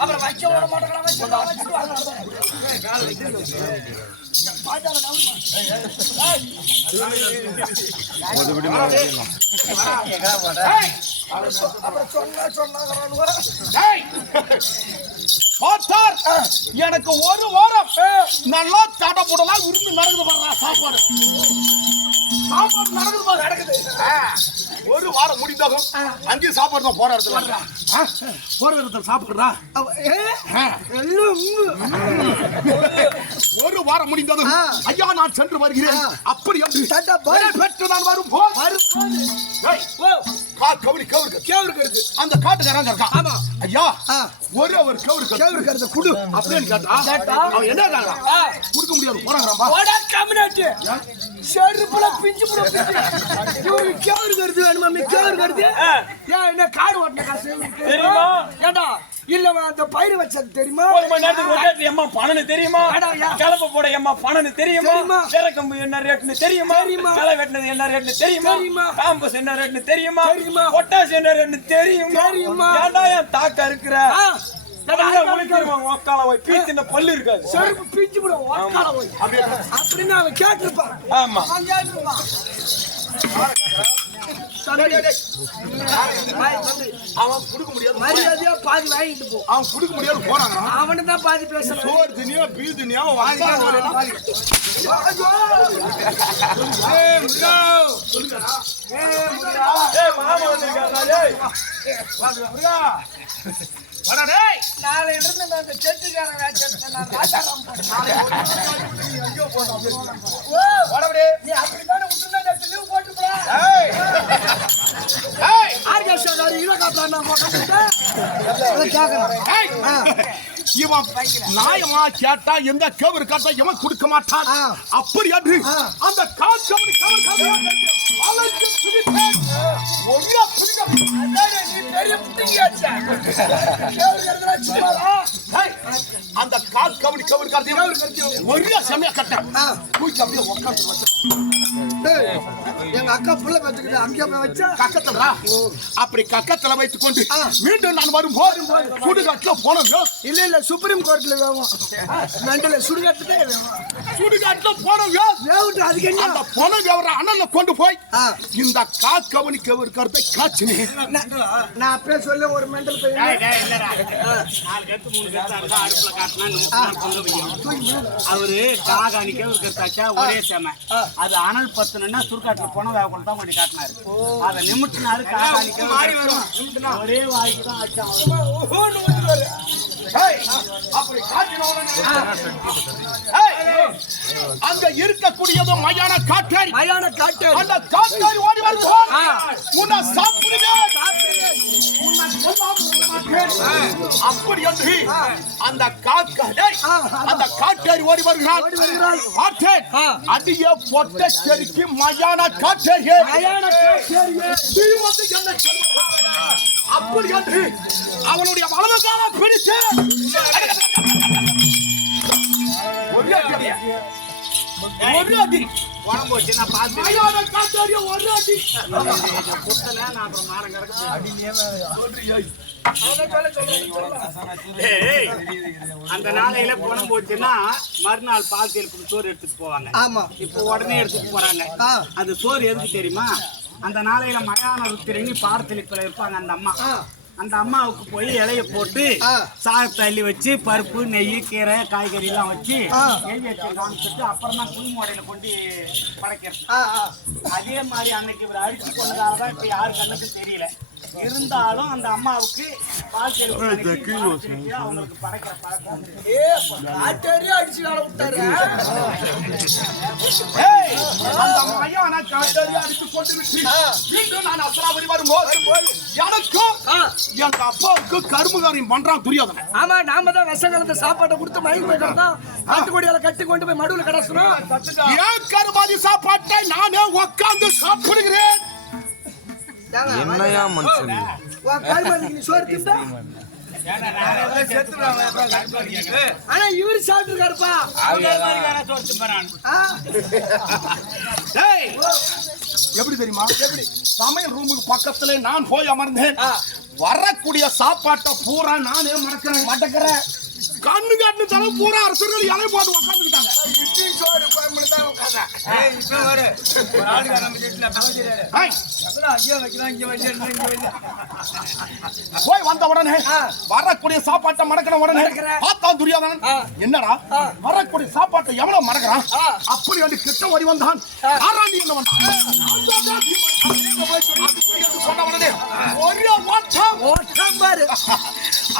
அப்புறம் வைக்க விட மாட்டேங்கிறான், எனக்கு ஒரு வாரம் நல்லா தட போடலாம் விரும்பி நடக்குது பாருடா சாப்பாடு சாப்பாடு நடக்குது பாரு நடக்குது ஒரு வாரம் முடிந்தாகும் அங்கேயும் சாப்பாடு தான் போற இடத்துல சாப்பிடுறா. ஒரு வாரம் முடிந்ததும். ஐயா நான் சென்று வருகிறேன். அப்படி பெற்று நான் வரும். போது வரும்போது டேய், கா கவுனி கவுருக்கு கேவரு கருது அந்த காட்டுக்காரங்க இருக்கான். ஆமா. ஐயா. ஒரே ஒரு கவுரு கேவரு கருது குடு. அப்படின்னு கேட்டா? அவன் என்ன? கொடுக்க முடியாது. கம்யூனிட்டி செருப்புல பிஞ்சு இவருக்கு கேவரு கருது வேணுமா? கேவரு கருது? ஏன் என்ன காடு ஓட்டின காசு தெரியுமா? ஏண்டா? இல்ல அந்த பயிர் வச்சது தெரியுமா? ஒரு மணி நேரத்துக்கு ஒட்டாச்சு எம்மா பணம்னு தெரியுமா. கலப்பை போட எம்மா பணம்னு தெரியுமா? சேரக்கம்பு என்ன ரேட்னு தெரியுமா? களை வெட்டினது என்ன ரேட்னு தெரியுமா? காம்பஸ் என்ன ரேட்னு தெரியுமா? பொட்டாசு என்ன ரேட்னு தெரியுமா? தெரியுமா? ஏன்டா என் தாக்க இருக்கிற? பல்லு இருக்காது. செருப்பு பிஞ்சு போய் அப்படின்னு அவன் கேட்டிருப்பான். ஆமா. கேட்டிருப்பான். அவன் கொடுக்க முடியாது மரியாதையா பாதி வாங்கிட்டு போ. அவன் கொடுக்க முடியாது போறாங்க அவனு தான் பாதி பேசலாம் சோறு தினியா பீ தினியா வாங்கி ஏய் மாமா வந்திருக்காரா? ஏய். நாளையில இருந்து நான் செட்டுக்காரன் செஞ்சேன். நான் ராஜாராம் போறேன். ஓ, நீ அப்படித்தானே விட்டுருந்தா ஆர்கெஸ்ட்ராக்காரர் இதை. அதை கேட்கறேன். இவன் நாயமா கேட்டா எந்த கவர் காட்டா இவன் கொடுக்க மாட்டான். அப்படி என்று. அந்த. டேய், அந்த கால் கவனி கவர் காட்டி ஒரே செமையா கட்டேன். தூக்கி அப்படியே உட்காந்து எங்க அக்கா புள்ள பெற்றுக்கிட்டு அங்கேயே போய் வச்சா? கக்கத்துல அப்படி கக்கத்துல வைத்துக் கொண்டு. மீண்டும் நான் வரும்போது. சுடுகாட்டுல போனோம். இல்ல இல்ல சுப்ரீம் கோர்ட்ல வேவும். மெண்டல சுடுகாட்டுதே வேவும். சுடுகாட்டுல போனோம் வேவுட்டு அதுக்கு என்ன? அந்த பொண விவர அண்ணன்ல கொண்டு போய் ஆ. இந்த காக்கவனி கவர் கருத்தை காய்ச்சினேன் நான் நான் அப்பயே சொல்ல ஒரு மெண்டல் பையன். அவரு காகானிக்கே ஒரு கருத்தாச்சா ஒரே செம. அது அனல் பத்துனா சுருக்காட்டுல போன வேகக்குள்ள தான் கொண்டு காட்டினாரு. அதை நிமிட்டினாரு காகானிக்கே ஒரே வாய்க்கு தான் ஆச்சா. அப்படி காட்டினோம் அங்க இருக்கக்கூடியது மயான காட்டேரி. மயான காட்டு அந்த காட்டேரி ஓடி வருவோம் உன்னை சாப்பிடுவேன் மாட்டேன். அப்படி என்று அந்த காக்கா டேய், அந்த காட்டேரி ஓடி வருகிறான் ஆ. அடியே பொட்ட செடிக்கு மயான காட்டேரி மயான காட்டேரியே. நீ வந்து என்னை அப்படி என்று அவனுடைய வலது கால பிடித்து ஒரே. ஒரே அடி உடம்பு வச்சு நான் பார்த்து. காட்டேரிய ஒரே அடி குத்தல நான் அப்புறம் கிடக்கு ஏய், அந்த நாளையில பணம் போச்சுன்னா மறுநாள் பால் தேல் சோறு எடுத்துட்டு போவாங்க. ஆமா. இப்போ உடனே எடுத்துட்டு போறாங்க. அந்த சோறு எதுக்கு தெரியுமா? அந்த நாளையில மயான ருத்திரன்னு பாடத்திலிப்பில் இருப்பாங்க அந்த அம்மா. அந்த அம்மாவுக்கு போய் இலைய போட்டு. சாதத்தை அள்ளி வச்சு பருப்பு நெய் கீரை காய்கறி எல்லாம் வச்சு. நெய் வச்சு காமிச்சிட்டு அப்புறம் தான் புது முறையில கொண்டு படைக்கிறது. அதே மாதிரி அன்னைக்கு இவர் அடிச்சு கொண்டதாலதான் இப்ப யாரு கண்ணுக்கு தெரியல இருந்தாலும் அந்த அம்மாவுக்கு பால் அவங்களுக்கு படைக்கிற பழக்கம். அடிச்சு வேலை விட்டாரு. அந்த அடித்துக் கொண்டு விட்டு மீண்டும் நான் வரும்போது எனக்கும். எங்க அப்பாவுக்கு கரும்புகாரியம் பண்றான் துரியோதனை ஆமா நாம தான் விஷம் கலந்த சாப்பாட்டை கொடுத்து மயங்கி போயிட்டோம் கட்டுக்கொடியால கட்டி கொண்டு போய் மடுவுல கடசணும் ஏன் கருமாதி சாப்பாட்டை நானே உட்கார்ந்து சாப்பிடுகிறேன்? என்னையா மனுஷன்? ஆனா இவரு எப்படி தெரியுமா? எப்படி? சமையல் ரூமுக்கு பக்கத்துல நான் போய் அமர்ந்தேன். வரக்கூடிய சாப்பாட்டை பூரா நானே மறக்கிறேன். மடக்கிறேன் கண்ணு காட்டு தலை பூரா அரசர்கள் இலை போட்டு உட்காந்துக்கிட்டாங்க போய் வந்த உடனே வரக்கூடிய சாப்பாட்டை மடக்கின உடனே பார்த்தா துரியாதனன். என்னடா? வரக்கூடிய சாப்பாட்டை எவ்வளவு மடக்கிறான்? அப்படி வந்து கிட்ட ஓடி வந்தான். ஆராண்டி என்ன.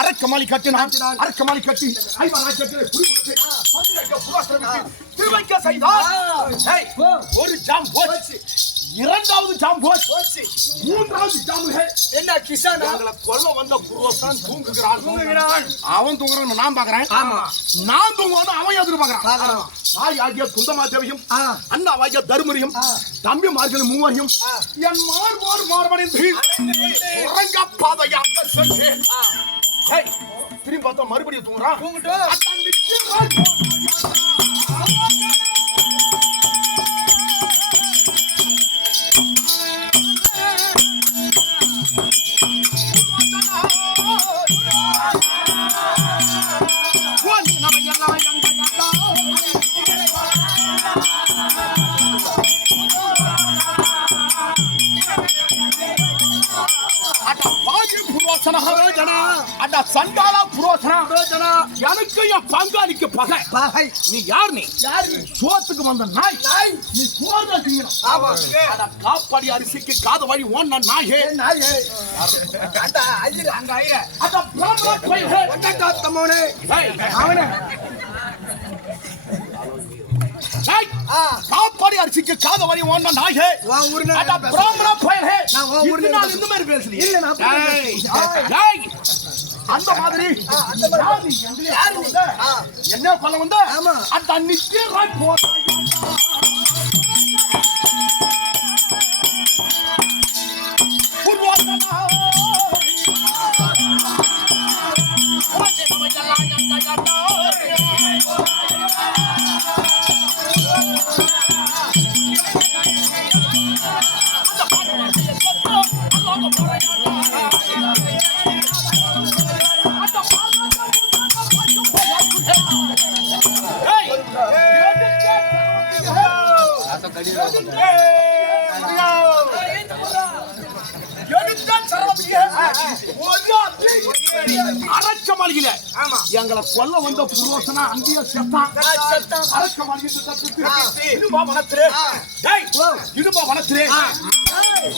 அரக்கமாலி கட்டினான். அரக்கமாலி கட்டி. ஐவரா கட்டி புகாசரமிட்டு திருவைக்க செய்தான் ஏய், ஒரு ஜாம் போச்சு. இரண்டாவது ஜாம் போச்சு. மூன்றாவது ஜாம் ஹே. என்ன கிசானா எங்களை கொல்ல வந்த புரோசன் தூங்குகிறான். தூங்குகிறான். அவன் தூங்குறான் நான் பாக்குறேன் ஆமா. நான் தூங்குவான் அவன் எதிர்பார்க்கறான். தாய் ஆகிய குந்தமா தேவியும் அண்ணா ஆகிய தருமரியும் தம்பி மார்களும் மூவரையும் என் மார்போர் மார்படைந்து உறங்க பாதையாக சென்றேன். திரும்பி பார்த்தா மறுபடியும் தூங்குறான். Thank you. தூங்கட்டும் எனக்கு என் பங்காளிக்கு பகை பகை. நீ யார் நீ? சோத்துக்கு வந்த நாய் நாய். நீ சோத திங்கணும் அட காப்பாடி அரிசிக்கு காது வழி ஓன நாயே நாயே. அண்டா, ஐயரு, அங்க ஐயரு. அட பிராமண பயலே. ஒட்டக்கா தம்மவனே. ஏய், அவனே. ஏய், ஆ, அரிசிக்கு காது வழி ஓன நாயே உன் பேசுற? பிராமண பயலே. நான் உன் ஊர்ல நான் இந்த மாதிரி பேசலையே. இல்ல, நான் பேசல. ஏய், அந்த மாதிரி அந்த மாதிரி. யார். என்ன கொல்ல வந்த ஆமா. அந்த நிச்சயம் போட்ட அரக்க மாளிகையில எங்களை கொல்ல வந்த புரோசனா அங்கேயே செத்தான். அரக்க மாளிகை தப்பித்து. இடுபா வனத்திலே டேய் இடுபா வனத்திலே டேய்,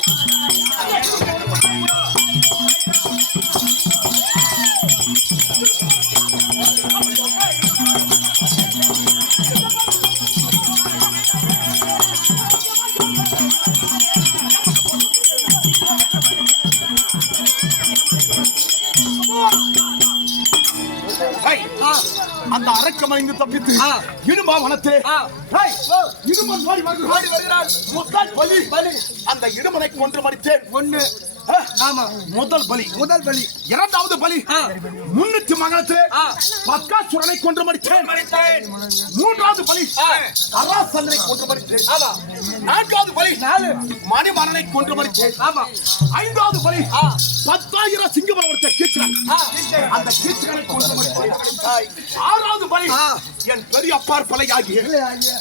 அந்த அரக்கமணிந்து தப்பித்து இடுமா வனத்தே இடுமன் ஓடி வருகிறான் முதல் பலி பலி. அந்த இடுமனை கொன்று மடித்தேன். ஒண்ணு ஆமா. முதல் பலி. முதல் பலி. இரண்டாவது பலி. முன்னூத்தி மங்கலத்திலே பக்காசுரனை கொன்று மடித்தேன் மூன்றாவது பலி. அராசந்தனை கொன்று மடித்தேன் நான்காவது பலி. மணிமணனை கொன்று மடித்தேன் ஐந்தாவது பலி. பத்தாயிரம் சிங்கமரத்தை கீச்சரன் அந்த கீச்சரனை கொன்று மடித்தேன் ஆறாவது பலி. என் பெரிய அப்பார் பலையாகிய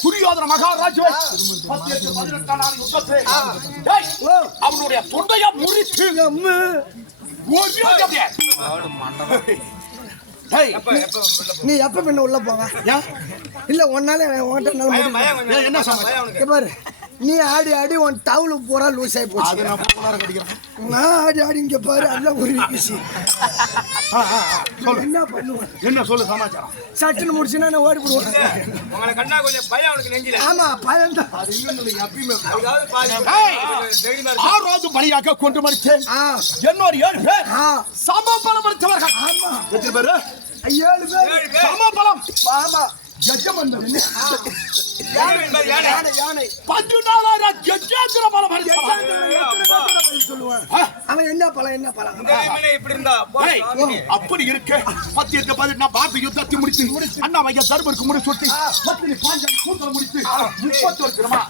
துரியோதன மகாராஜுவை. பதினெட்டாம் நாள் யுத்தத்தை. டேய், அவனுடைய தொண்டையை முறித்து அம்மு. நீ எப்ப பின்ன உள்ள ஏன்? இல்ல ஒன்னால உன்கிட்ட என்ன பாரு. நீ ஆடி ஆடி உன் டவுலு பூரா லூஸ் ஆகி போச்சு. அது நான் ஆடி ஆடி இங்க பாரு அல்ல ஒரு சொல்லு. என்ன பண்ணுவேன் என்ன சொல்லு சமாச்சாரம். சட்டுன்னு முடிச்சுன்னா நான் ஓடி போடுவேன். உங்களை கண்ணா கொஞ்சம் பயம் அவனுக்கு நெஞ்சில. ஆமா பயம் தான். அது இல்லை, எப்பயுமே. ஆறாவது பலியாக கொண்டு மறித்தேன் என்னோட ஏழு பேர் ஆ. சமபலம் அளித்தவர்கள் ஆமா. எத்தனை பேரு ஏழு பேர்? ஏழு பேர். சமபலம். ஆமா. யானை பதினாலாயிரம் ஜட்ஜாந்திர பலம் அவன் என்ன பழம் என்ன பழம் இப்படி இருந்தா ஏய், அப்படி இருக்க. பத்தியத்தை பதில் நான் பாரத யுத்தத்தை முடித்து அண்ணா மைய தர்மருக்கு முடி சுட்டி பத்தினி பாஞ்சாலி கூந்தல் முடித்து முப்பத்தி வருஷமா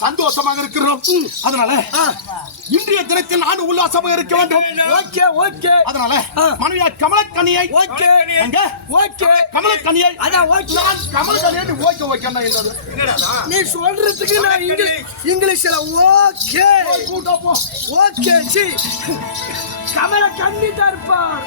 சந்தோஷமாக இருக்கிறோம். அதனால இன்றைய தினத்தில் நான் உல்லாசமாக இருக்க வேண்டும். Okay okay. அதனால. மனைவியா கமலக்கனியை ஓகே. ஓகே. கமலக்கனியை அதான் okay. Tamil Kalyani okay okay நீ சொல்றதுக்கு நான் இங்கிலீஷ் இங்கிலீஷ்ல ஓகே. Okay C. கமலை கண்டிப்பா இருப்பார்.